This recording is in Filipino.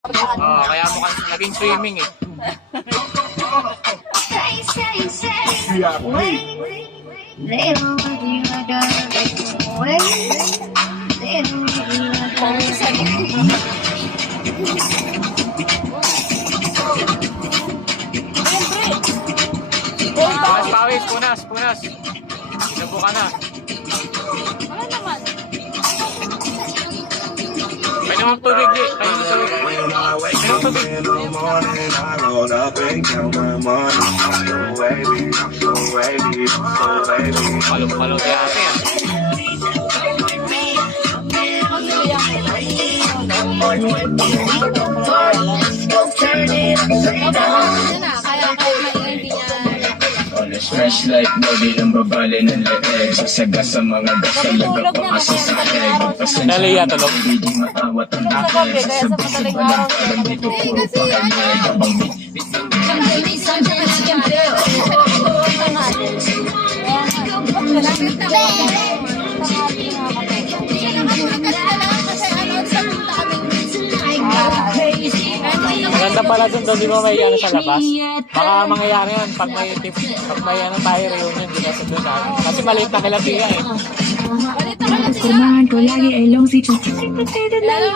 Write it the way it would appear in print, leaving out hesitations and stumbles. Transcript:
Oh, kaya mukhang naging swimming eh. Pawis, punas. Sinubo ka na. Wala naman. Pwede mong tubig, Di. Pwede mong tubig. Palo-palo di ate ah. Fresh like body ng babali ng leeg. Sasaga sa mga gas talaga pakasa sa head. Naliya tulog. Hindi matawat ang akin. Sasabi sa balang parang dito puro pakanya. Habang Maganda pala doon, di ba may ano sa labas? Baka mangyayari yan pag may ano tayo reunion di kasi doon ha. Kasi maliit na kilatiya eh. Balita ka lang siya. Kumahan ko lagi ay long si Chuchi. Lalo